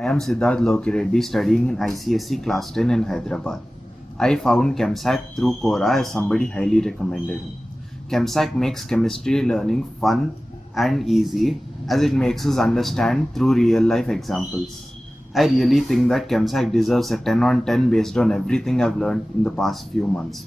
I am Siddharth Lokireddy studying in ICSE Class 10 in Hyderabad. I found ChemSac through Quora as somebody highly recommended me. ChemSac makes chemistry learning fun and easy as it makes us understand through real life examples. I really think that ChemSac deserves a 10 on 10 based on everything I've learned in the past few months.